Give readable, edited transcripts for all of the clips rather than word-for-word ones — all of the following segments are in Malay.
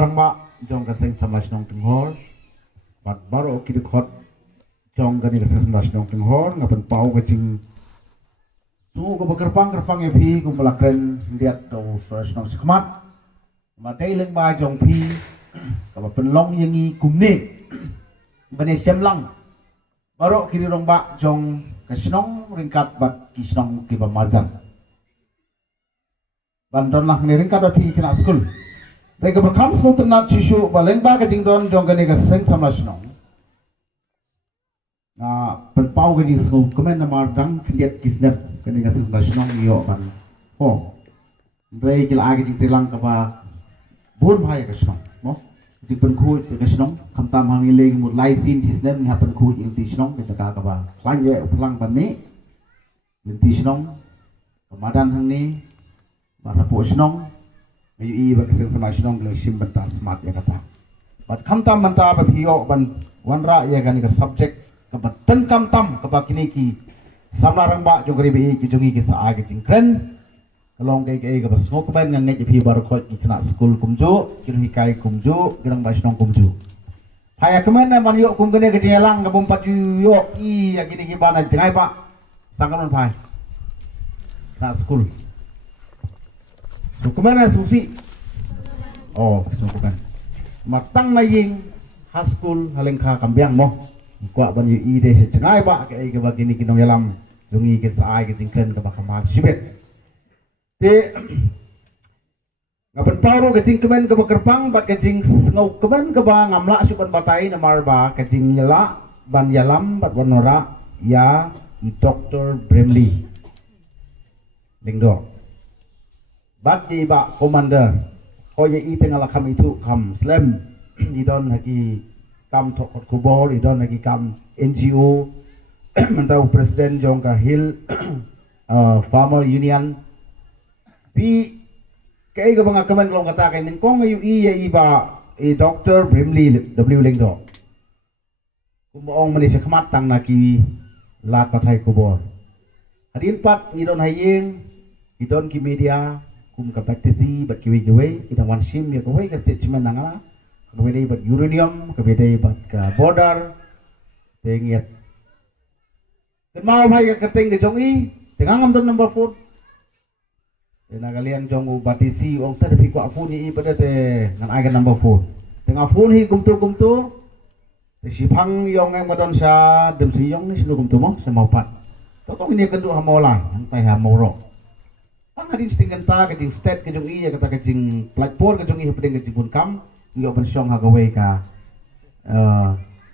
samlarang ma jong kaseng samlas nong tenghor bat baro kidukot jong gani kaseng samlas nong tenghor ngapan pau kacing su ko kerpang ya phi ko malakren liat do fresh nong sekmat ma dai leng ba jong phi ka penlong yangi kumne bane semlang baro kiri rong ba jong kasnong ringkat bat kisnong ki pamazan bandon lah ni ringkat bat phi kena school mereka berkam semua tenat cucu baleng ba kajing don jong gani kaseng sama senong. Nah penpau gani semua kemen nama dang kendiat kisnep gani kaseng sama senong iyo ban. Oh, mereka kila agi jing tilang kapa bun bahaya kesenong. Mo, jing penkuit kesenong. Kamtam hang ileng mut laisin kisnep ni hapen kuit inti senong kita kapa lanje ulang ban ni inti senong. Kemadan hang ni marapo senong. Ayu iba kaseng sama senong gelo sim benta smart ya kata. Bat kamtam benta ba hiyo ban wanra ya gani ka subject ka batan kamtam ka ba kini ki samlarang ba jo gari bi ki jongi ki sa age jingkren. Kalong kay ka ba smok ban ngang ngai phi bar ko ki kena school kumju ki kai kumju girang ba senong kumju. Haya kemana man yo kum gane ka jelang ka bompat yo i ya gini ki bana jengai ba sangkan pai. Kena school. So kemana Sufi? Oh, bukan. Matang na ying high school halengka kambiang mo. Kuat ban yu ide se cengai ba ke ai ke bagini kinong yalam dungi ke saai ke jingken ke bakamat sibet. Te ngapan paro ke jingkemen ke bakerpang bat ke jing ngau kemen ke ba ngamla sukan batai namar ba ke jing yala ban yalam bat wanora ya i Dr. Brimley. Lingdo. Bat di ba commander hoye i tengah lakam itu kam slam idon haki kam tokot kubor idon haki kam NGO mentau presiden jongka hill farmer union pi kay ka mga kaman long kata kay ningkong ayu i ba i Dr. Brimley W Lingdo kumoong mani sa kamatang naki lat patay kubor hadin pat idon haying idon ki media kapatisi bat kiwi idang wan sim ya kawai ka statement nanga kawai bat uranium kawai bat ka border tengiat mau bhai ka teng de jongi tengang am number 4 kalian jong batisi ong ta fi ko afun i pada te ngan ai number 4 tengah phone hi kumtu si phang yong ang madon sa dem si yong ni sinu kumtu mo sa maupat to ini kendu hamola ang tai hamoro hadin stingan ta kajing state kajong iya kata kajing platform kajong iya pedeng kajing bunkam ngi open shop hagaway ka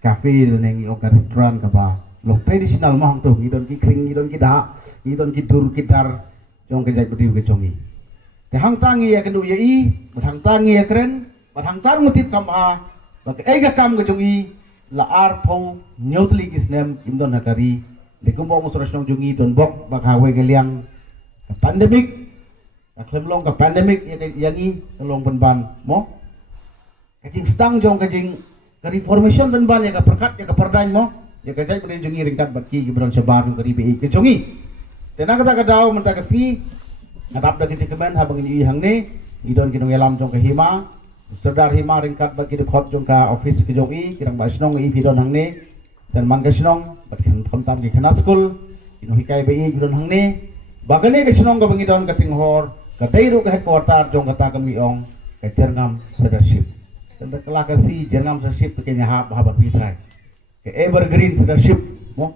cafe neng i ka restoran ka ba lo traditional mah tu ngidon kiksing ngidon kita ngidon kidur kitar jong kajai bediu kajong i te hang tangi ya kendu ya i hang tangi ya keren hang tar mutit kam a bak ega kam kajong i la ar pau nyotli kisnem indon hakari lekumbo mo sorasong jongi don bok bak haway galiang pandemic klem ka pandemic yang i long ban mo kajing stang jong kajing ka reformation dan ban ya ka perkat ya ka perdain mo ya ka jai pudin jongi ringkat batki gibran sabar ka ribi ke jongi tenang kata kadaw menta kasi ngadap da kiti kemen habang ini hang ne idon kinong yalam jong ka hima serdar hima ringkat batki dekhot jong ka office ke jongi kirang ba snong i pidon hang ne dan mangga snong bat kan pamtam ki kana school ino hikai bi gidon hang ne bagane ke snong ka bangidon ka tinghor kadairu ke headquarter jong kata kami ong ke Jernam Leadership dan kelaka si Jernam Leadership ke nyahap habat pitrai ke Evergreen Leadership mo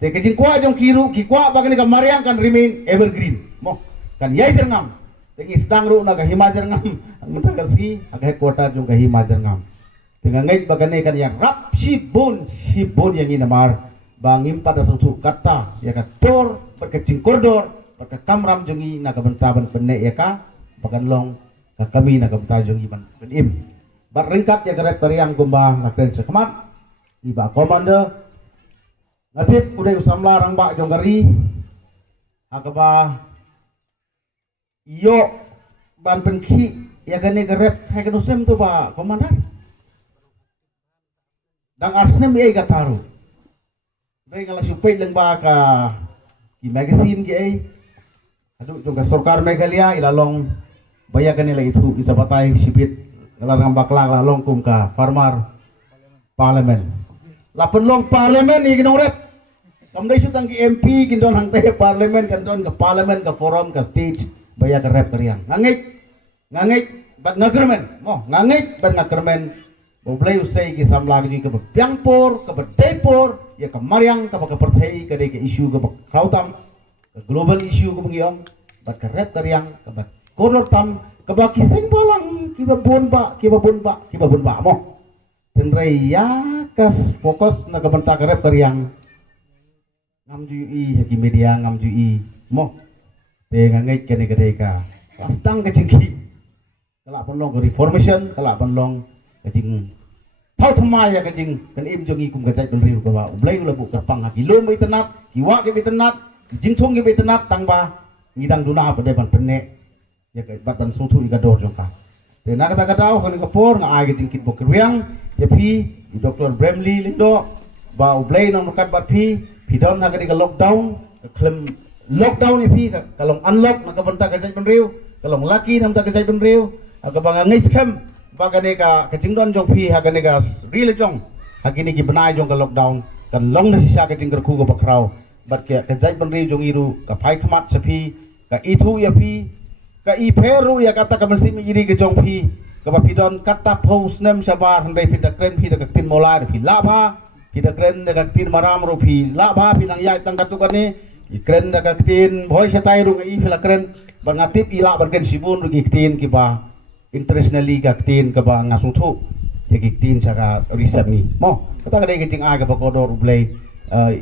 te ke jingkwa jong kiru ki kwa bagani ka mariang kan remain evergreen mo kan yai Jernam te istang ru na ka hima Jernam ang mata kasi aga headquarter jong ka hima Jernam dengan ngait bagani kan yang rap shibun yang inamar bangim pada suatu kata ya ka tor berkecing koridor pagka kamram jongi nagabentaban penne ya ka baganlong kami nagabenta jongi ban penim bar ringkat ya garep karyang gumba nakren sa kamat iba commander natip uday usamlarang ba jong gari agaba iyo ban penki ya gani garep hay kanusem to ba commander dang arsem ay gataru bay ngala supay lang ba ka ki magazine ki ay aduh jong ka sarkar Meghalaya ilalong bayagan nila itu isa batay sipit ngalarang bakla lalong kum ka farmar parliament lapun long parliament ni kinong rep kamdai sutang ki MP kindon hang teh parliament kandon ke parliament ke forum ke stage baya ke rep keriang ngangit bat ngagermen mo ngangit bat ngagermen boleh usai ki samla ki ke piangpor ke depor ya ke mariang ke perthai ke de ke isu ke krautam ke global isu ke bengiong bat ke rep keriang ke bat koror tam ke ba kiseng balang ki ba bon ba mo tenrei ya kas fokus na ke benta ke rep keriang ngam jui haki media ngam jui mo te ngangai kene kedeka pastang ke jingki kala ponlong ke reformation kala ponlong ke jing thau thama ya ke jing kan im jongi kum gajai kon riu ke ba ublai ula bu kapang haki lo mai tenat kiwa ke tenat jing thong ke tenat tangba ngidang duna apa depan penne ya ke batan sutu iga dor jongka te na kata kata kan ke por nga ai ke jing kit bok riang ya pi Dr. Bramley lindo ba ublai nang kat bat pi pidon na kadi ka lockdown klem lockdown ipi kalong unlock na kabanta ka jay penriu kalong laki nam ta ka jay penriu aga banga ngis kem bagane ka kajingdon jong pi hagane ka real jong hagini ki benai jong ka lockdown kan long na sisa ka jingger ku ka bakraw bat ka jay penriu jong iru ka pai khamat sapi ka itu ya pi ka i peru ya kata ka mesti mi iri ka jong pi ka pidon kata post nem sabar handai pinda kren pi da ka tin mola pi laba kita keren dekat tin maram rupi laba pinang yai tang katukan ni keren dekat tin boy setai rung i pila keren bangatip ila bergen sibun rugi tin kiba internationally ka tin kiba ngasung thu jadi tin saka riset ni mo kata kadai kecing aga bakodor ublai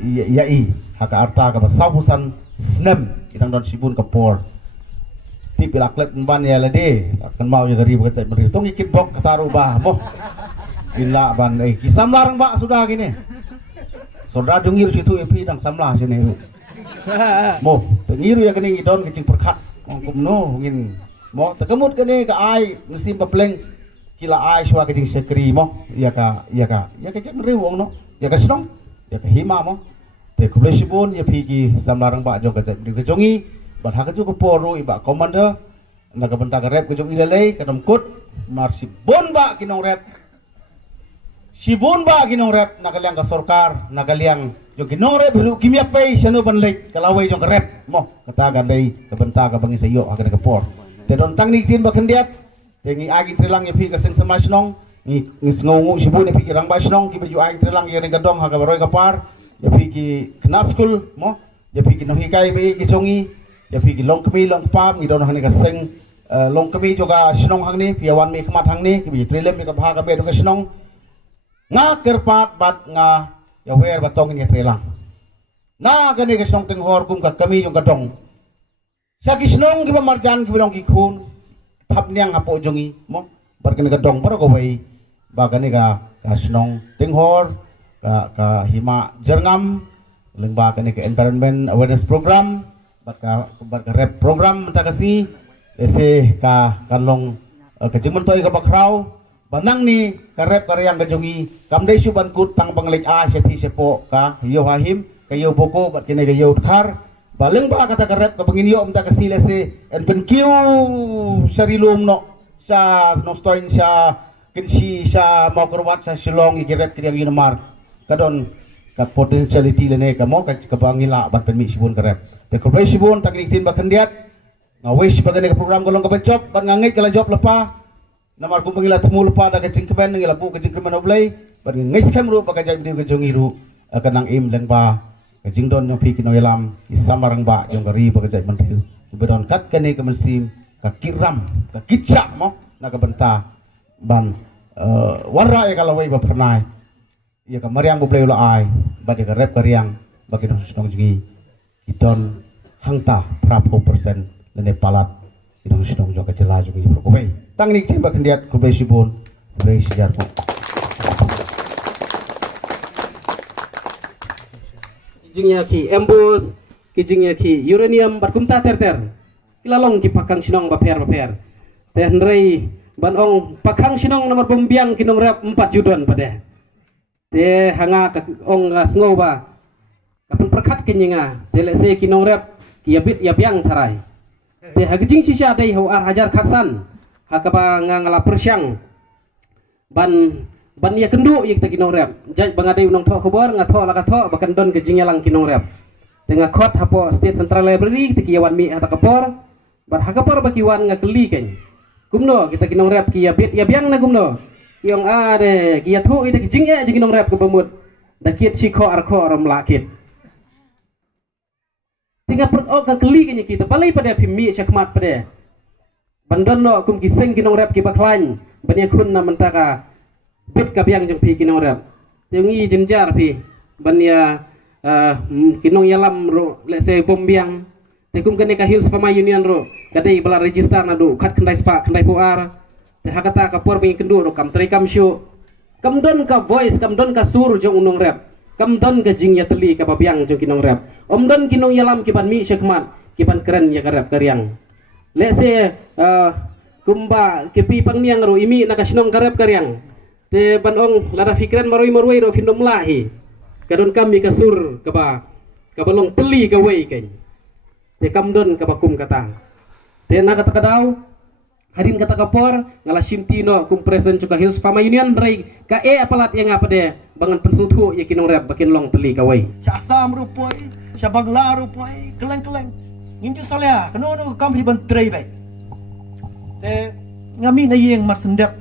yai haka arta ka sausan snem kitang don sibun ka por ti pila klet ban ya lade akan mau ya gari bekat beri tong ikit bok kata rubah mo ila ban kisam larang ba sudah gini saudara dengir situ epi dang samlah sini mo tengiru ya kini don kecing perkat ngkum no ngin mo tekemut kini ke ai mesin pepleng kila ai shwa kecing sekri mo ya ka kecing riwong no ya ka senong ya ka hima mo te kublesibun ya pigi samlarang ba jong ka di kejongi bat ha keju ko poru iba commander na ka benta ka rep kejong ilalei kadam kut marsi bon ba kinong rep sibun ba ginong rep nakaliang ka sorkar nakaliang yung ginong rep hilu kimya pay siya no banlay kalaway yung ka rep mo kataga day kabanta ka bangi sa iyo agad ka por te don tang nigtin ba kandiat te ngi agin trilang yung pi kasing sa masnong ngi ngungu sibun yung pi kirang basnong kiba yung agin trilang yung gadong haka baroy ka par yung pi ki kna school mo yung pi kinong hikay ba ikisongi yung pi ki long kami long pam ngi don hang ni kasing long kami juga sinong hang ni piawan mi kemat hang ni kiba yung trilem mi kabaha ka bedo ka sinong nga kerpat bat nga yawer batong ni trelang na gani kesong tenghor kum ka kami yung kadong sa kisnong giba marjan gibilong gikhun thap niang apo jongi mo bar kani kadong para ko bai ba gani ka kasnong tenghor ka hima jerngam lengba kani ka environment awareness program bar ka rep program ta kasi ese ka kanlong kajimon toy ka bakraw banang ni karep karyang kajongi kamdai suban kut tang panglik a seti sepo ka yo hahim kayo boko bat kene kayo khar baleng ba kata karep ka bangin yo umta kasile se en penkiu sarilum no sa nostoin sa kinsi sa makurwat sa silong ikiret kiyang yunamar kadon ka potentiality lene ka mo ka bangila bat penmi sibun karep te ko sibun taklitin ba kandiat ngawish ba ka program golong ka bacop ban ngangit kala job lepa namar kung pangila tumul pa da kacing kemen ng ilabu kacing kemen oblay bar ngais kamru pa kajay video kajong iru kanang im lang ba kajing don yung piki no ilam isamarang ba yung gari pa kajay manriu ibadon kat kani kamansim kakiram kakitsa mo nakabanta ban warra ya kalaway ba pernay iya ka mariang oblay ula ay bagi ka rep karyang bagi no susnong jungi idon hangta prapo persen lene palat idon susnong jo kajela jungi prokobay tang nik timba kendiat kubay sibun kubay sijar mo kijingnya ki embus kijingnya ki uranium bat kumta ter kilalong ki pakang sinong baper teh nrei banong pakang sinong nomor pembiang kinong rap 4 judon pada teh hanga ong ngasngo ba kapan perkat kinyinga tele se kinong rap kiabit yabiang tarai teh hagijing sisa dai ho ar hajar karsan hakaba ngangala persyang ban ya kendu yek ta kinong rep jaj bangade unong tho khobor nga tho la ka tho bakan don ke jingyalang kinong rep tengah khot hapo state central library te kiyawan mi ata kapor bar hakapor bakiwan nga keli ken kumno kita kinong rep kiya bit ya biang na kumno yong ade kiya tho ite jingye jinginong rep ke bamut dakit sikho arko ram lakit tengah perut ka keli ken kita palai pada pimi syakmat pada bandon no kum kiseng kinong rep ki baklan banya kun na mentaka bit ka biang jeng pi kinong rep tengi jenjar pi banya kinong yalam ro let's say bombiang te kum kene ka hills pama union ro kadai bala register na do khat kendai spa kendai puar te hakata ka por bing kendu ro kam tri kam shu kam don ka voice kam don ka sur jong unong rep kam don ka jing ya teli ka babiang jong kinong rep om don kinong yalam ki ban mi syakmat ki ban keren ya ka rep karyang let's say kumba kepi pangniang ro imi nakasinong karep karyang te banong lara fikran maroi ro finom lahi kadon kami kasur kaba kabalong teli ka wei ken te kamdon kabakum kata te na kata kadau harin kata kapor ngala simtino kum present juga hills fama union rai ka apalat yang apa de bangan pensutu ya kinong rep bakin long teli ka wei cha sam rupoi cha bangla rupoi keleng nginju salya kano no kampi ban trei bai te ngami na yeng marsendap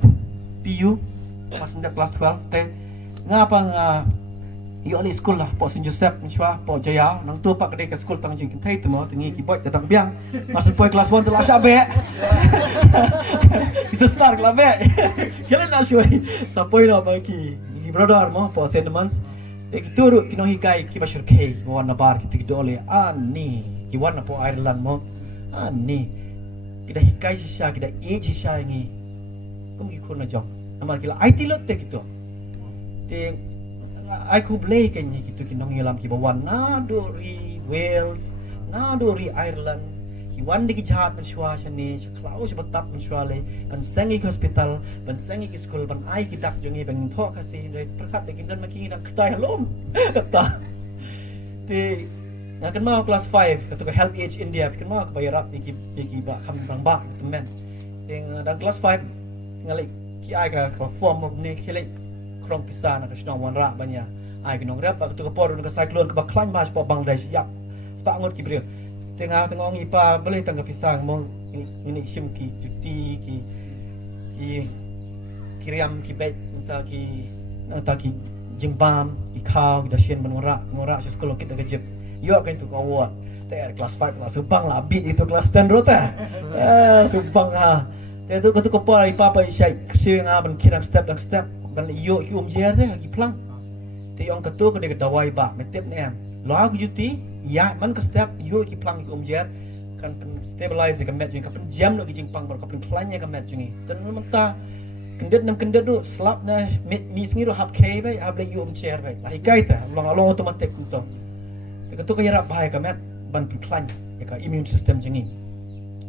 piu marsendap kelas 12 te ngapa nga yo ali school lah po St Joseph mchwa po jaya nang tu pak kedai ke school tang jing kai temo tengi ki bot datang biang masuk poi kelas 1 telah syabe bisa start lah be kelen na shoi sapoi no ba ki brother mo po St Mans ek turu kino hikai ki bashur kai wana bar ki tikdole ani ki wana po Ireland mo ani kita hikai sisa kita age sisa ngi kum ki khuna jong amar kila IT lot te kito te ai ku blay kanya gitu kinong yalam ki bawan na dori Wales na dori Ireland ki wan di jahat menshwa shani shklau shbatap menshwa le ban sengi hospital ban sengi ki school ban ai ki dak jongi ban tho kasi re perkat de kin dan maki dak ktai halom kata te na kan mau class 5 kata help age India kan mau bayar rap ki ba kham bang ba temen teng dan class 5 ngali ki ai ka form of ne khele krong pisah nak senang wanra banyak. Ai kinong rap waktu ke poru ke cyclone ke baklan mas po Bangladesh yap. Sepak ngot ki brio. Tengah ipa boleh tangga pisang mong ini sim ki cuti ki kiriam ki bet entah ki jimbam ki kau ki dasien menora sekolah kita kejep. Yo kan tu kau te kelas 5 lah subang lah beat itu kelas 10 rota. Subang ha. Te tu ke poru ipa pa isai kerja ngaban kiram step ban yo ki jer deh ki plang te yong katu ke de dawai ba metep ne lo aku juti ya man ke step yo ki plang ki jer kan pen stabilize ke met kan pen jam no ki jingpang ber ka pen planya ke met jungi ten menta kendet do slap na mi sngiru hap ke bai hab le yo jer bai ai kai ta long automatic to te katu ke yarap bahai ke met ban pen planya ya ka immune system jungi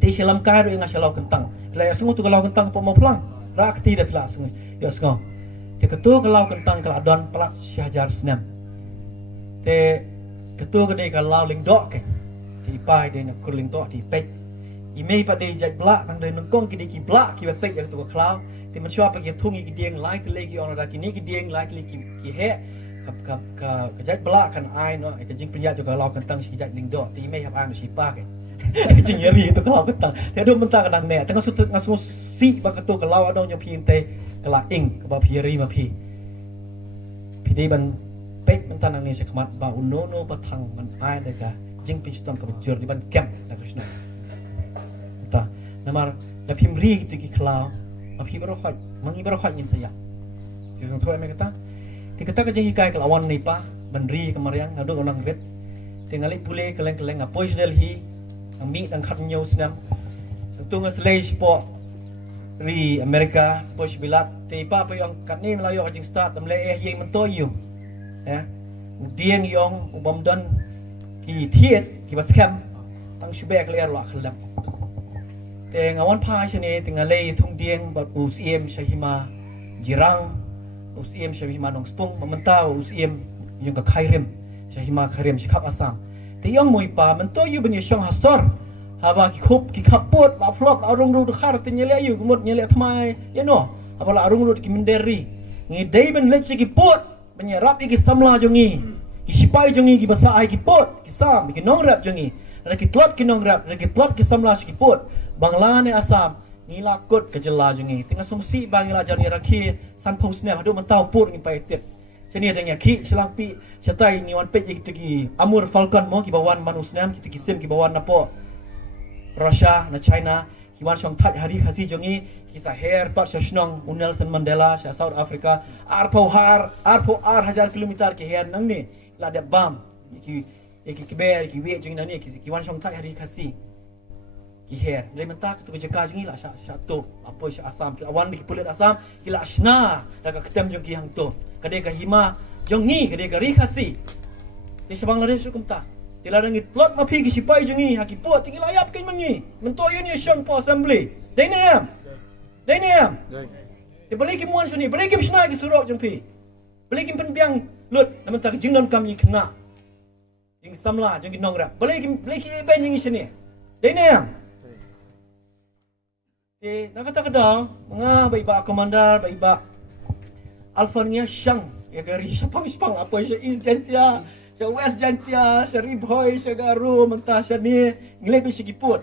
te selam kai ro nga selau kentang la ya sungu tu kalau kentang po mo plang rak ti da pla sungu yo sungu te ketua kalau kentang kalau adon pelat syajar senam te ketua kedai kalau ling dok ke ti pai de nak kurling dok ti pek imei pa de jaj blak nang de nongkong ki de ki blak ki pek yang tu kalau ti man shua pa ki thungi ki dieng lai te le ki on da ki ni ki dieng lai te ki he ka jaj blak kan ai no ke jing penyat juga kalau kentang si jaj ling dok ti imei hab an si pa ke jing yeri tu kalau kentang te do mentang kadang ne tengah sutut ngasu si ba ketua kalau adon yang pi te kala ing kaba pieri ma pi dei ban pek mentan nang ni sekmat ba unono batang man ai daga jing pi stom ka jor di ban camp na krishna ta namar da pimri ti ki klau ma pi baro khat mangi baro khat yin saya ti song thoi me kata ti kata ka jing kai kala wan ni pa ban ri kamariang na do onang ret tingali pule keleng apoi delhi ang mi nang khat nyo snam tunga slay po ri Amerika spos bilat te pa pa yung kani malayo ka jing start am le yeng mentoyu ya dieng yong ubam don ki thiet ki baskem tang shubek le arwa khalam te ngawan pa shane te ngale thung dieng ba usiem shahima jirang usiem shahima nong spung mamenta usiem yung ka khairem shahima khairem shikhap asam te yong moi pa mentoyu ben yong hasor haba ki khop ki kapot la flop la rong ru khar te nyele yu gumot nyele thmai ye no apala arung lut ki minderi ngi dei ben lech ki pot menyerap ki samla jongi ki sipai jongi ki basa ai ki pot ki sam ki nongrap jongi ra ki tlot ki nongrap ra ki tlot ki samla ki pot bangla ne asam ngila kot ke jela jongi tengah sumsi bangila jani rakhi san pos ne hadu mentau pot ngi pai tip cheni adanya ki selang pi setai ni wan pej ki ki amur falcon mo ki bawan manusnam ki sim ki bawan napo Russia na China ki wan song that hari khasi jongi ki sa her par shnong Nelson Mandela sa South Africa arpo har kilometer ki her nang ni la de bam ki ber ki we jongi nani ki wan song that hari khasi ki her le menta tu ke jaka jongi la sha to apo sha asam ki awan ki pulit asam ki la shna da ka ketem jongi hang to kade ka hima jongi kade ka ri khasi di sebang lari sukum ta tilarang itlot ma phi ki sipai jongi ha ki pot ti layap kin mangi mento union shong po assembly dainam ti beli ki muan suni beli ki shna ki surok jong phi beli ki pen biang lut na menta jing don kam ni kena jing samla jong ki nongra beli ki ben jing sini dainam nak kata kedang bai ba komandar bai ba alfanya shang ya gari sapang apa is jantia sa west jantia sa ribhoy sa garu mentah sa ni ngilai bi sikiput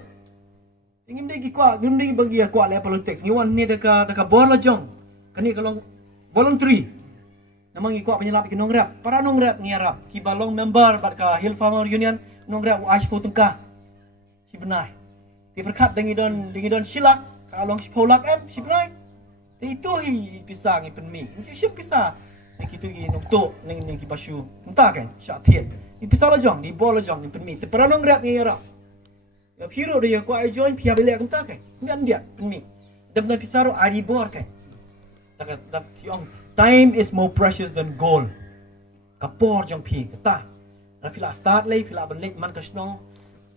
ingin degi kwa gundi bagi kwa le politics ngiwan ni deka bor la jong kani kalong voluntary namang ikwa penyelap ki nongrap para nongrap ngiarap ki balong member bat ka Hill Farmer Union nongrap wa ashpo tengka si benai ti berkat dengi don silak kalong sepolak si benai itu hi pisang i penmi ngi siap pisah ni kitu gi nokto ning ki basu entah kan syak thiet ni pisah la jong ni bol la jong ni penmi te para nongrap ni ra ya hero dia ko ai join pia bele entah kan ngan dia penmi dam na pisah ro ari bor kan tak yong time is more precious than gold kapor jong pi kata ra pila start lei pila ban lek man ka snong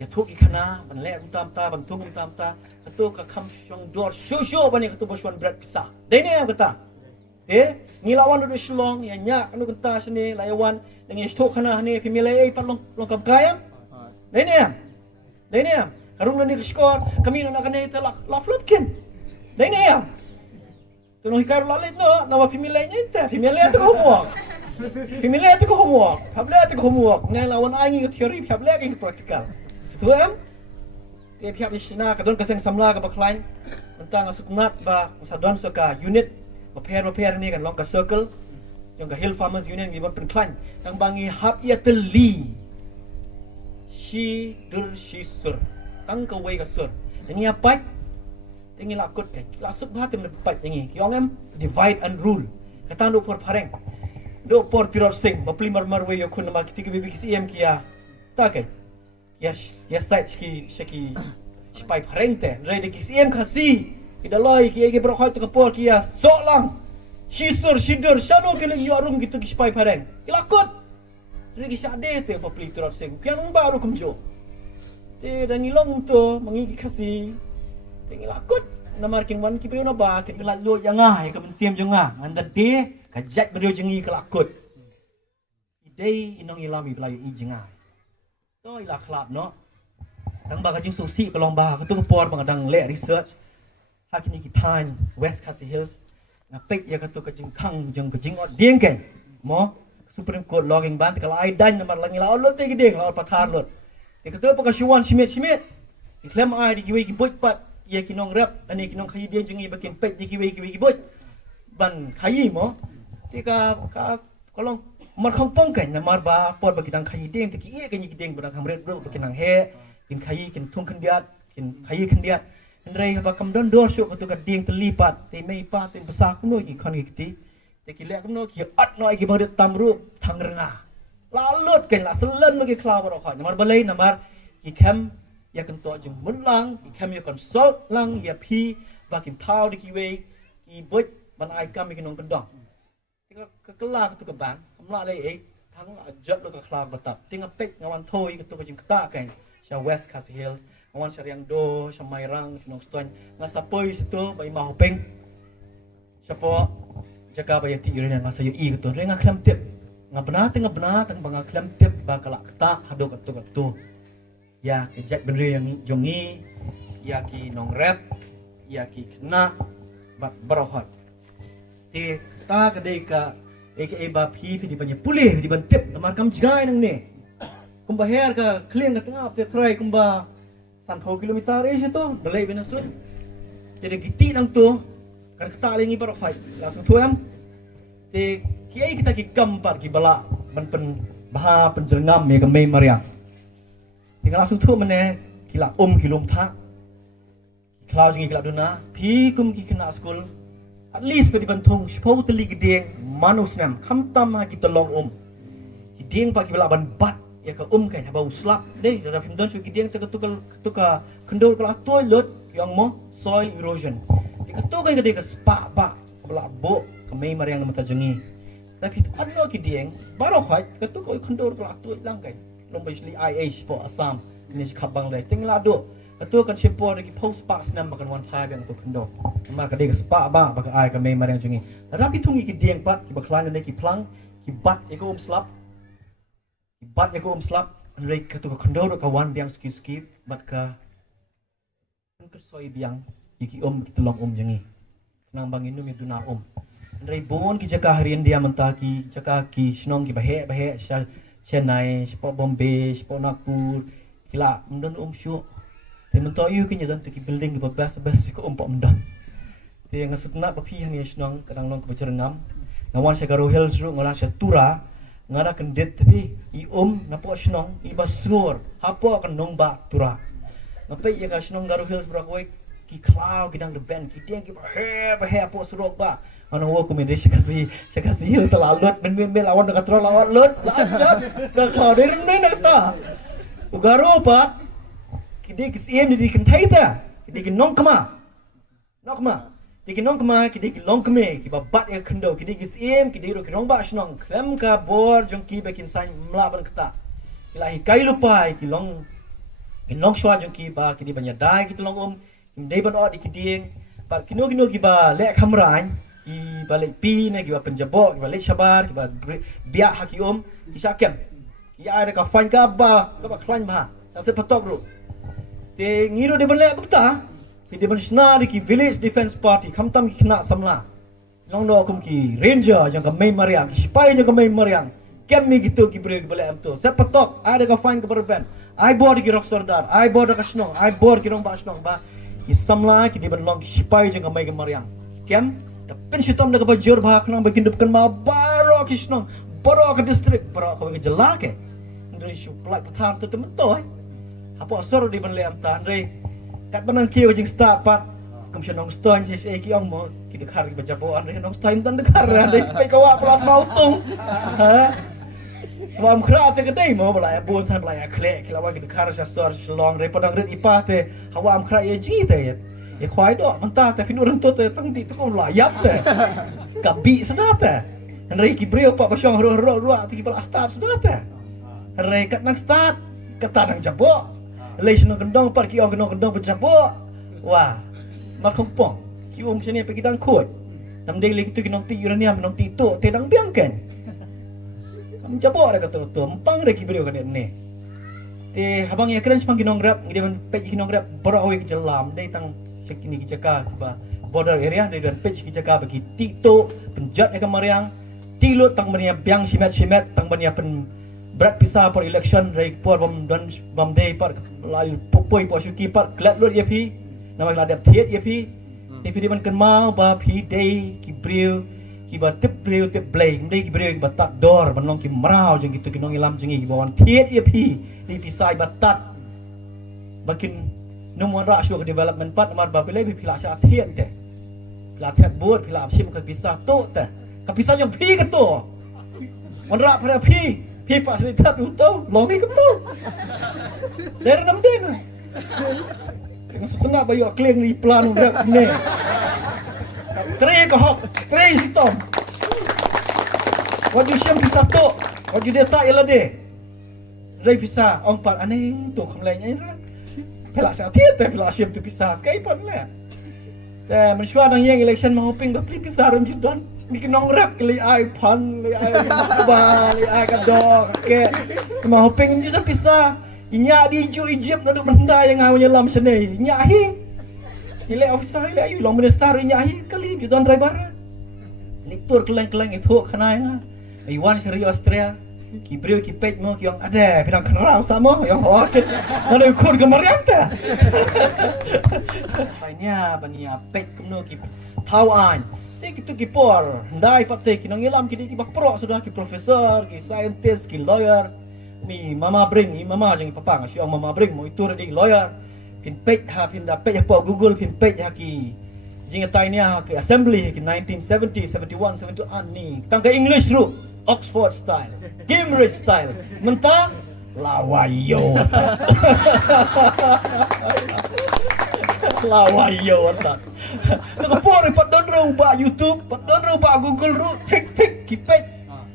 ya thuk i khana ban le tam ta ban thuk tam ta tu ka kham shong dor sho bani ka tu boswan berat pisah dai ne kata ngilawan du shlong ya nyak anu kata sini layawan dengan stok khana ni pemilai pat long kam kayam dai ne karung ni skor kami nak kena telak la flopkin dai ne tu no hikar lalit no nama pemilai nya pemilai tu homework pabla tu homework ngai lawan angi ke teori pabla ke praktikal tu dia pihak di China kadon kaseng samla ka baklain tentang asutnat ba sadon soka unit repair ni kan long ka circle yang ka Hill Farmers Union ni bon penklan tang bangi hab ia teli shi sur tang ka wei ka sur ni apa tengi lakut kan lasuk ba tem lepat tengi yong em divide and rule kata do por pareng do por tiror sing ba plimar marwe yo kun ma kiti bibi ki kia ta kan yes site ki sipai parente ready ki CM kasi ida loi ki brokhoy to kapor ki ya sok lang shidur shano keling yo arung gitu ki sipai pareng ilakut regi sade te pa pli turap sing pian baru kumjo te dangilong to mangi kasi ngilakut namar king wan ki na ba kin la lo yanga ya kamen CM jonga anda de kajat beriu jengi kelakut idei inong ilami pelayu i jenga tôi là club nó tăng ba cái chứng số sĩ của lòng ba cái tôi report bằng đăng lệ research hakini ki time West Khasi Hills na pek ya cái tôi cái chứng khang jeng cái chứng ở điên cái mo Supreme Court logging ban kalau ai dan nomor langi la lot cái điên la pathan lot cái tôi pakai siwan simit di claim ai di kiwi ki bot pat ya ki nong rap ani ki nong khayi điên jengi bakin pek di kiwi ki bot ban khayi mo thì ka kalau mar khang pong kan na mar ba pot ba kitang khayi deng te ki e kan ki deng ba kham red bro ba kinang he kin khayi kin thung khan diat kin khayi khan diat rei ba kam don dor shu ko to ka deng te lipat te mei pa te basa kuno ki khon ki ti te ki le kuno ki at noi ki ba de tam ru thang renga la lot kan la selen no ki kla ba ro kha mar ba lei na mar ki kham ya kan to jing mun lang ki kham ya consult lang ya phi ba kin thau de ki we ki bot ban ai kam ki nong kan dong ka kala tu ka ban la le thang la jot lo ka kla batap tinga pek ngawan thoi ka tu ka jing kata kan sa West Khasi Hills ngawan sa riang do sa mairang sinong ston nga sapoi situ bai ma hopeng sa po jaka ba yati irin nga sa yu i ka tu renga klam tip nga bana tang banga klam tip ba kala kata hado ka tu ya ke jak benre yang jongi ya ki nong rap ya ki kena bat barohat ta kedai ka aka ba phi di banyak pulih di bantip namar kam jgai nang ne kumba her ka kliang ka tengah te try kumba 30 kilometer itu dalai bina sud jadi giti nang tu kan kita lingi par fight langsung tuam te kiai kita ki kampar ki bala pen baha penjerengam me ka mei mariang tinggal langsung tu mene kila kilom tha klau jingi kila duna phi kum ki kena school at least pe di bantung spau teli gedeng manusnam khamtam ha ki tolong gedeng pa ki bala ban bat ya ka kai ha bau slap deh dalam himdon su gedeng te ketuka kendor kala toilet yang mo soil erosion di ketuka gede ka spa ba bala bo ka mei mariang mata jengi tapi ano gedeng baru khait ketuka kendor kala toilet lang kai long basically IH po Assam ini kabang le tinggal ado ketua kan siapa lagi post pak senam makan wan pai yang tu kendo mar kadek spa ba bak ai ka mei mariang jengi rapi tungi ki dieng pat ki baklan ne ki plang ki bat eko slap ki bat eko slap rei ketua kendo ka wan biang ski bat ka ke soi biang ki ki tolong jengi nang bang inu mi duna rei bon ki jaka harian dia mentah ki jaka ki snong ki bahe Chennai sport Bombay sport Nagpur kila mendon syu te mentah yu ki nyadan ki building ki best ki pak mendon te ngasutna pa phi ni snong kadang long ke berengam nawan Sagaro Hills ru ngolang tura ngara kendet tapi i napo snong i basur hapo kan nong ba tura ngapai ya ka snong Garo Hills brakoi ki klau ki dang the band ki tiang ki bahe apo surok ba ano wo komendasi kasi hil talalut ben lawan dekat tro lawan lut lanjut dah kau dari mana kata ugaro pa kidi kisiem di kentai ta kidi nong kema kidi nong kema kidi long keme ki babat ya kendo kidi kisiem kidi ro kinong ba snong krem ka bor jong ki bekin san mlaban kata silahi kai lupai ki long shwa jong ki ba kidi banyak dai ki tolong dei ban od ikiding pa kino ki ba lek hamran ki balik pi ne ki ba penjabok ki balik sabar ki ba biak haki ki sakem ki ai ka fan ka ba klan ba ta se patok ru te ngiro de ban lek beta ki de ban sna ki village defense party khamtam ki kena samla long no kum ki ranger yang ka mei mariang ki sipai yang ka mei mariang kem mi gitu ki bre ki balik am tu se patok ai ka fan ka berben ai bod ki rok sordar ai bod ka snong ai bod ki rong ba snong ba ki samla ki de ban long ki sipai yang ka mei ka mariang kem tapi sitom dah kebajur bahak nang bikin depan ma baro kisnong baro ke distrik baro ke jelake ndre shu plak pathan tu temen toy apa sor di ban le am tan re kat banan kiu jing start pat kum shnong ston se ki ong mo ki dekhar ki bajabo an re nong ston tan dekhar re pe kawa plus mau tung ha sebab kra te kedai mo bala bun tan bala kle kilawa ki dekhar sa sor shlong re padang ret ipa te hawa am kra ye ji te ya khwai do manta te pinu rang to te tang ti to la yap te kabi sada te rei ki brio pa pasong ro ti bal start sada te rei kat nang start kata nang jabo lei sno kendong par ki ong kendong pa jabo wah ma kompong ki sini pe dang khoi nam dei le ki tu ki nong ti uranium nong ti to te dang biang ken kam jabo ra ka to empang re ki brio ka ne te habang ya keren spang ki nong rap ngi devan pe ki nong rap boro awe ki jelam dei tang sekini kijaka ba border area dari dan page kijaka bagi tito penjat ya kemariang tilo tang mania biang simet tang mania pen berat pisah por election dari por bom dan bom day par layu popoi po syuki par glad lut ya pi nama ladap thiet ya pi tapi di man kan mau ba pi day ki breu ki ba tip breu tip blay day ki breu ki ba tat dor ban long ki marau jeng gitu ki nong ilam jengi ki bawan thiet ya pi di pisai ba tat bakin nomor rasio ke development part nomor babile bi pila sa thiet te pila thiet buat pila apsim ke pisah to te ke pisah yang pi ke to mon ra pada pi pa cerita tu to longi ke to der nam deng dengan setengah bayu kleng ni plan udah ne tre ke hok tre sitom wadu syam pisah to wadu dia tak yala de rei pisah ong pat aneh tu khamlainya ira pelak sa tiet te pelak siam tu pisah skai pon le te mensyua dang yang election mau ping ba pli pisah ron jidon ni kenong rap kali ai pan le ai ba le ai ka do ke mau ping ni tu pisah inya di ju Egypt na duk benda yang ngau nyelam sene inya hi ile ofisa ile ayu long minister inya hi kali jidon driver Litur keleng-keleng itu kanai nga. Iwan seri Austria. Ki brio ki pej mo ki yang ada pinang kenal sama yang hot. Ada kur kemarian ta. Tanya bania pej kemno ki tau an. Kita ki por, ndai fakte ki nang ilam ki bak pro sudah ki profesor, ki scientist, ki lawyer. Mi mama bring, mi mama jeng papa ngasih mama bring mo itu di lawyer. Pin pej ha pin da pej apa Google pin pej ha ki jing tanya ki assembly ki 1970, 71, 72 an ni. Tang ke English ru. Oxford style, Cambridge style, mentah lawayo, lawayo tak. Sekapor pat don rubah YouTube, pat don rubah Google ru, hik kipet.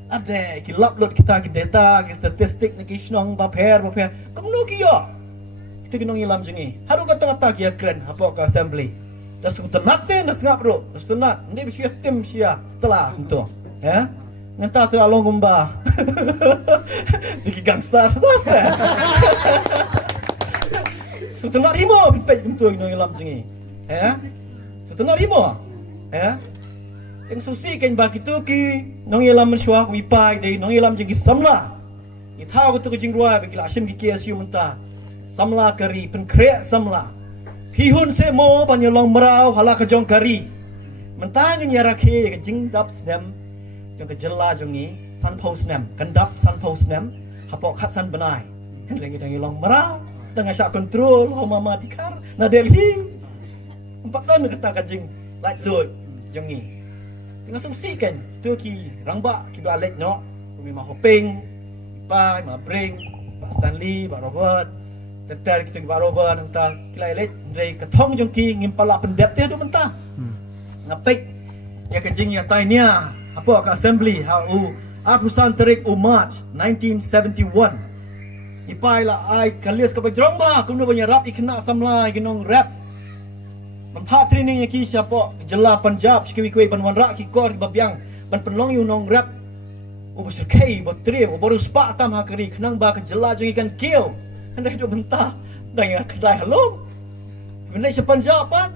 Ada kilap lot kita ki data, ki statistik, ki snong baper. Kamu kiyo, kita kinong ilam jengi. Haru kata-kata kia keren, apa ke assembly. Dah sebutan ten, dah sengap ru, dah sebutan. Ini bersia tim sia telah untuk, ya. Ngenta tu along gumba. Diki gangster sudah. Setengah rimo pipet untuk nong ilam jengi. Setengah rimo. Yang susi kan bagi tu ki nong ilam mensuak wipai dari nong ilam jengi samla. Itau tu kejing ruai bagi lasim ki KSU mentah. Samla kari penkreak samla. Pihun semo panyolong merau hala kejong kari. Mentah nyara ke kejing dap sedem. Jong ke jela jong ni san post nem kendap san post nem hapok khat san benai hengi dangi long merau dengan syak kontrol mama dikar na Delhi 4 tahun kata kajing like load jong ni tengah sumsi kan tu ki rangba ki balik no mi ma hoping pa ma bring Pak Stanley Pak Robert tetar kita Pak Robert nang kilai let ndai katong jong ki ngimpala pendep te do mentah ngapik ya kajing ya tainya apa ke assembly aku santerik March 1971 ipai la ai kalias ka bajromba kumno banya rap ikna samla ginong rap manpha training ya ki siapa jela Punjab sikwi kwe ban wan ra ki kor babyang ban penlong yu nong rap ubus kai botrim baru spa tam hakri kenang ba ke jela jong ikan kill andai do mentah dang kedai halom benda si Punjab pa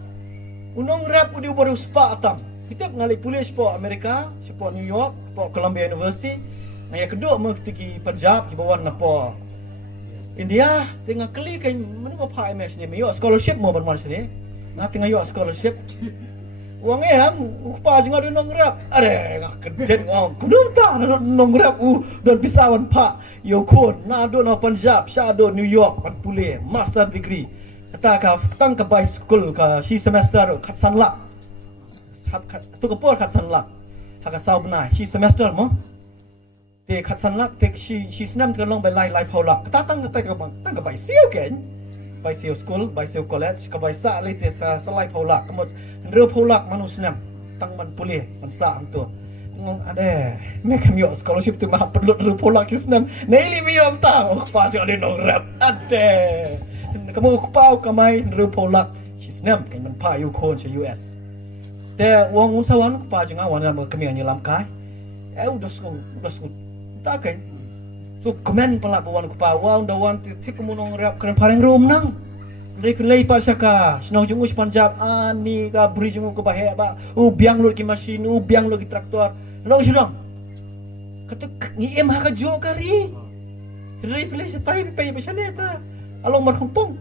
unong rap udi baru spa tam. Kita mengalih polis po Amerika, po New York, po Columbia University. Nah yang kedua mau kita ki Punjab, ki bawan na po India. Tengah kali kan mana mau pa MS ni, yo scholarship mau bermain sini. Nah tengah yo scholarship. Uang yang pa jangan ada nong rap. Ada ngak keden ngong. Kudu tak nong rap dan pisawan pa yo kon. Nah do na Punjab, sya do New York, pat pulih master degree. Kata ka tang ke by school ka si semester kat sanlak. Tu kapur kat sanlak haka sau benai si semester mo te kat sanlak te si senam te long by lai paulak kata tang te ka bang tang ka by siu ken by siu school by siu college ka by sa le te sa lai paulak kemot ndre paulak manu senam tang man pulih man sa antu ngong ade me kam yo scholarship tu ma perlu ndre paulak si senam nei mi yo ta pa jo de nong rap ade kamu pau kamai ndre paulak si senam kan man pa yu kon si USแต่วงอุตสาหกรรมป้าจึงเอาวันนั้นมาเขมียนยลำกายudah skong tak kan so komen pala bawan ku pa wa ndawan ti kumunong rap kan pareng rom nang dari kelai pa saka snong jungus Punjab ani ka bri jungu ko bahe ba biang lo ki machine biang lo ki traktor no jurang kata ni em ha ka jo kari dari pelai setai pe pe saneta along marhumpong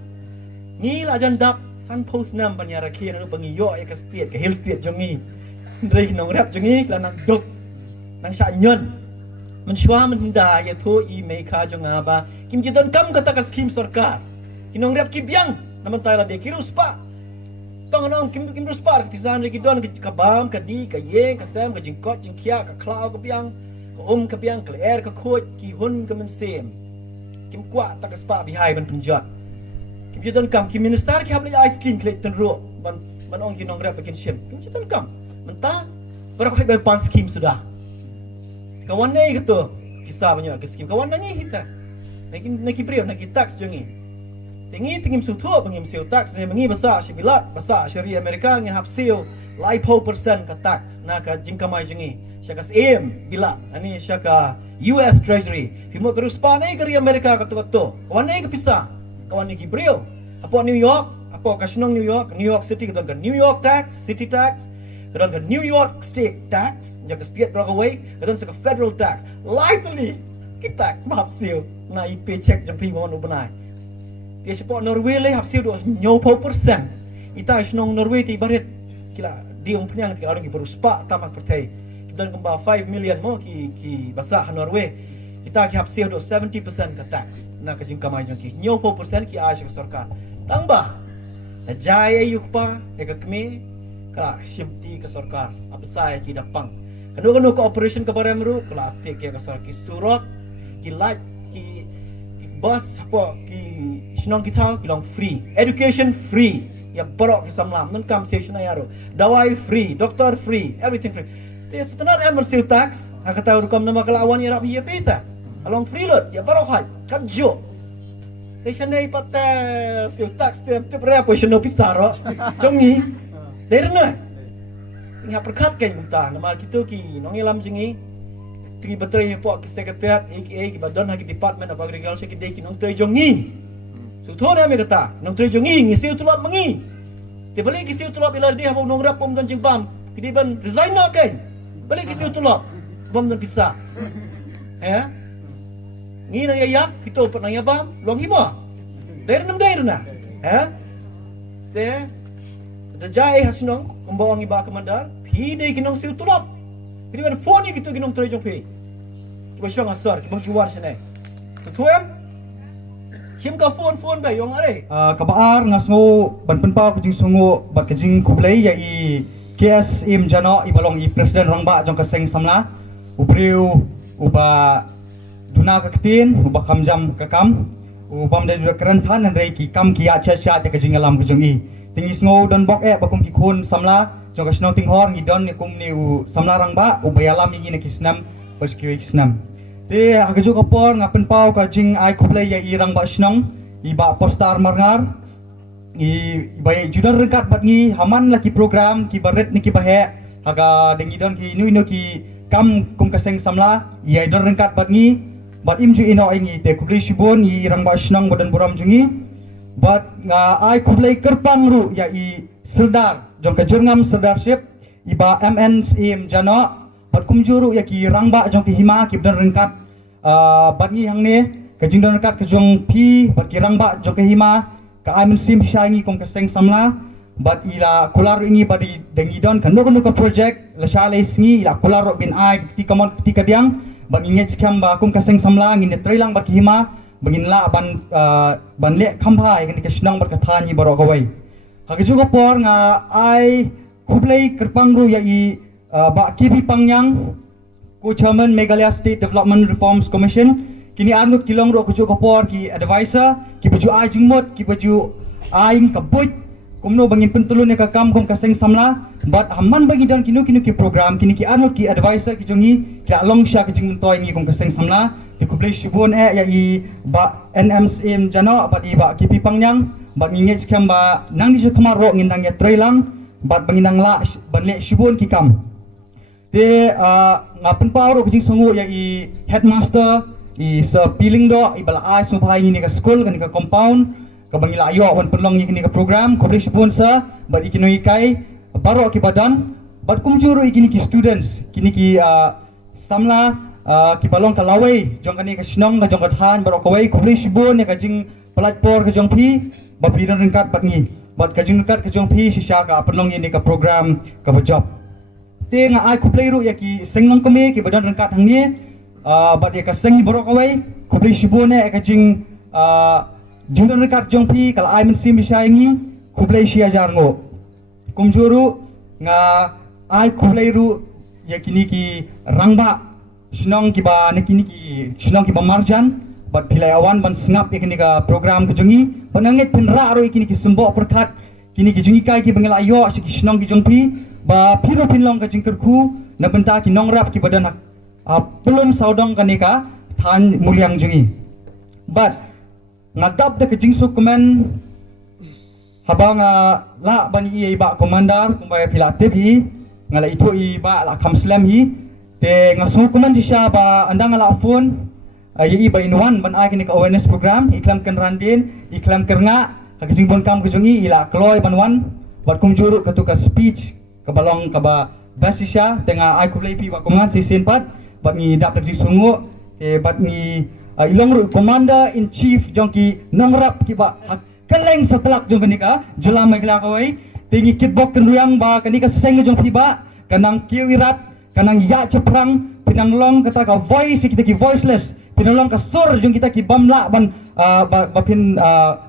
ni la jan dap san post nam banyara khe na bangi yo ka state ka hill state jongi dari nong rap jongi la nang dok nang sa nyon man shwa man da ya tho i me kha jonga ba kim ji don kam kata ka scheme sarkar kinong rap ki biang naman tayra de kirus pa tong nong kim rus pa pisan re ki don ka bam ka di ka yeng ka sam ka jingkot jingkhia ka klau ka biang ka biang ka air ka khoj ki hun ka man sem kim kwa ta ka spa bi hai ban punjat kim ji don kam kim minister ki hable ice cream kle ten ro ban ong kinong rap bakin shem kim ji don kam mentah baru ka ba pan scheme sudah kawan ni gitu kisah banyak ke skim kawan ni kita nak beriau nak tax jongi tinggi sutu pengim sil tax ni mengi besar syibilat besar syariah Amerika ngin hap sil lai po persen ka tax nak ka jingkamai jongi syaka aim bila ani syaka US Treasury himo terus pane kari Amerika katu kawan ni ke pisah kawan ni beriau apa New York apa ka New York City kita New York tax city tax kadang ke New York State tax yang ke state Rockaway kadang ke federal tax likely kita sebab siu na i paycheck jampi mo no banai dia support Norway le hap siu do 90% ita snong Norway ti baret kila di umpunyang ti orang ki baru spa tamak pertai dan kemba 5 million mo ki basah Norway kita ki hap siu do 70% ke tax na ke jing kamai jong ki 90% ki a sarkar tambah na jaya yuk pa ke kami kala simti ke sarkar apa saya ki dapang kanu cooperation ke barang meru kala aptek ke sarkar ki surat ki light ki bus apa ki senang kita ki long free education free ya borok ki samlam nan kam session ayaro dawai free doktor free everything free te setenar emersil tax hakata rukam nama kelawan ya rabi ya peta along free lot ya borok hai kadjo te shanai pata sil tax te berapa seno pisaro jongi derna ingat perkat kan kita nama kita ki nong ilam jingi tri bateri po ki sekretariat aka ki badan haki department of agriculture ki deki nong tre jongi so thona me kata nong tre jongi ngisi tulot mangi te balik ki siu tulot bila dia mau nong rap pom dan jingpam ki di ban resign na kan balik ki siu tulot bom dan pisah ngi na yayak kita pat nang yabam long hima daerna te da jai hasnong membawa ngi ba komandar pide ki nong siu tulot Jadi kan phone ni kita ginong terjong pe. Kita syang asar, kita juar sini. Tuam. Sim ka phone ba yong are. Kabaar ngasngo ban penpau kujing sungu bat kujing kublai ya i KSM jano i balong i presiden rangba jong kaseng samla. Ubriu uba duna ka ketin uba kamjam ka kam. Ubam da kerentan dan rei ki kam ki acha cha te kujing alam kujing i. Tingis ngo don bok bakum ki khun samla jong kasnong ting hor ngidon ni kum ni u samlarang ba u bayalam ni kisnam baskiwi kisnam te akajo kapor ngapen pau ka jing ai kublai ya irang ba snong i ba postar marngar i bay judar rekat bat ngi haman laki program ki baret ni ki bahe haga dengidon ki nu ki kam kum kaseng samla i ai dor rekat bat ngi bat imju ino ingi te kublai shibon i irang ba snong bodan buram jungi bat nga ai kublai kerpang ru ya i serdar jong kejurngam serdarship iba MNCM jano bat kumjuru ya ki rangba jong ki hima ki bedan rengkat bat ngi hang ne kejing don rengkat kejong pi bat ki rangba jong ki hima ka MNCM shangi kong keseng samla bat ila kular ingi badi dengidon kan no ka project la shale sngi ila kular bin ai ti kamon ti kadiang bat ngi skam ba kum keseng samla ngi ne trilang bat ki hima bangin la ban le khambai kan ke snang bat ka thani baro kawai Hagi juga por nga ai kublai kerpangru ya i ba kibi pangyang ku chairman Meghalaya State Development Reforms Commission kini arnut kilong ro ku juga por ki advisor ki baju ai jingmot ki baju ai kabut kumno bangin pentulun ka kam kum kaseng samla bat hamman bagi dan kinu ki program kini ki arnut ki advisor ki jongi ki along sha ki jingmtoy ngi kum kaseng samla ki kublai shibon ya i ba NMCM jano bat i ba kibi pangyang bat ngingit skam ba nang di sekamar ro ngindang ya trailang bat banginang la ban le shibon ki kam te ngapen pau ro kujing songo ya i headmaster i sa piling do i bala ai so bhai ni ka school kan ka compound ka bangila ayo wan penlong ni ka program ko shibon sa bat ikino ikai baro ki badan bat kumjuru ikini ki students kini ki samla ki balong ka lawai jong kani ka snong ka jong ka than baro ka wai ko shibon ya ka jing pelatpor ka jong pi bapidan rengkat bat ngi bat kajing rengkat kajong pi shisha ka penong ini ka program ka job te nga ai kuplai ru ya ki sengnong kome ki badan rengkat hang ni bat ya ka sengi borok awai kuplai shibone ka jing jingdan rengkat jong pi kala ai men sim shisha ngi kuplai shia jarngo kumjuru nga ai kuplai ru ya kini ki rangba shnong ki ba ne kini ki shnong ki ba marjan bat pilai awan ban sengap ikini ka program kejongi penangit penra ro ikini ki sembo perkat kini ki jongi kai ki bengel ayo si ki snong ki jongpi ba piro pinlong ka jingkerku na benta ki nongrap ki badan pelum saudong kanika than mulyang jongi bat ngadap de ke jingsu komen habang la bani i ba komandar kumbaya pilatip hi ngala itu i ba la kamslam hi te ngasu komen di sha ba andang ala phone Yai ba inwan ban ai kini ka awareness program iklam kan randin iklam kerna ka jing bon kam kujongi ila kloy ban wan bat kumjuru ka speech kabalong kaba basisya tengah ai kublai pi ba komandan si senpat bat ngi dap dak sungu ke bat ngi ilong ru commander in chief jongki nongrap ki ba keleng setelak jong kenika jelam megla kawai tingi kitbok kenruyang ba kenika seseng jong pi ba kanang kiwirat kanang ya ceprang pinanglong kata ka voice kita ki voiceless pinanglong ka sur jong kita ki bamla ban bapin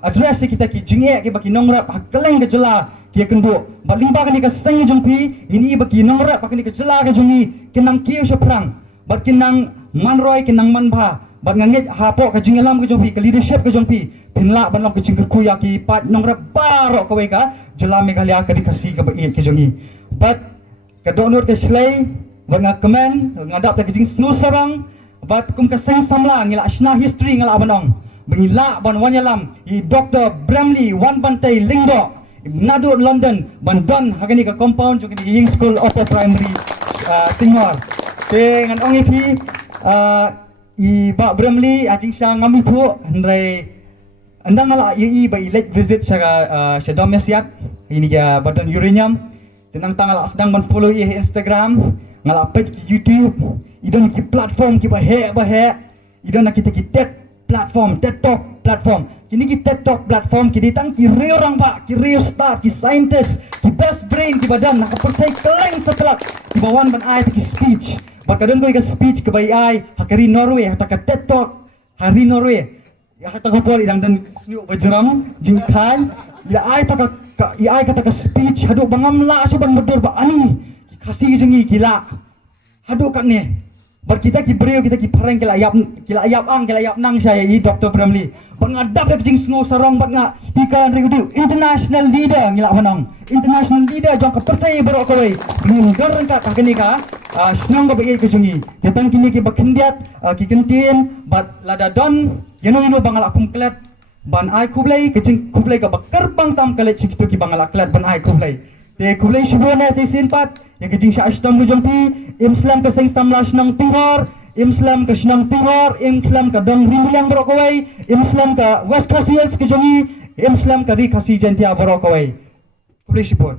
address kita ki jingye ki baki nongrap keleng ke jela ki kendu balimba kenika seseng jong pi ini baki nongrap baki kenika jela ke jongi kinang kiu ceprang bat kinang manroy kinang manba bat ngangit hapo ka jingelam ke jompi ke leadership ke jompi pinla ban long ke jingker ku ya ki pat nongrap barok ka weka jela megalia ka dikasih ke bai ke jongi bat ka donor ke slay banga kemen ngadap ke jing snu sarang bat kum ka seng samla ngila asna history ngala banong bengila ban wanyalam i Dr. Bramley wan bantai lingdo nadu London ban don hagani ka compound jong di Ying School of Primary Tingor te ngan ong ipi i ba Bramley ajing sya ngami thu hendrai andang ala i ba late visit sya domesiat ini ya badan uranium tenang tangala sedang ban follow i Instagram ngala page ki YouTube idon ki platform ki ba he idon kita ki TED platform TED Talk platform kini ki TED Talk platform ki ditang ki real orang ba ki real star ki scientist ki best brain ki badan nak percaya keleng setelak ki bawan ban ai ki speech bakadon ko ka speech ke bai ai hakari Norway hataka TED Talk hari Norway ya hataka pol idang dan snu bajram jingkan ya ai taka ya ai kata ka speech hadu bangamla suban bedur ba ani kasih jengi gila hadu kan ne bar kita ki breu kita ki pareng kila ayap nang saya i Dr. Bramley bangadap dak jing snow sarong bat nga speaker radio international leader ngila manong international leader jong ka pertai baro ko wei mundur ka kini ka snong ka bai ke jungi datang kini ki bakendiat ki kentin bat lada don yeno bangal akum klet ban ai kublai kecing kublai ka bakar pang tam kale cikitu ki bangal aklet ban ai kublai te kublai shibona se sinpat yang kecing sya ashtam jongpi Islam ka seng samlas nang Timor, Islam ka Sinang Timor, Islam ka Dong Rimliang Borokawai, Islam ka West Khasiels ke jongi, Islam ka Ri Khasi Jentia Borokawai. Kublai shibon.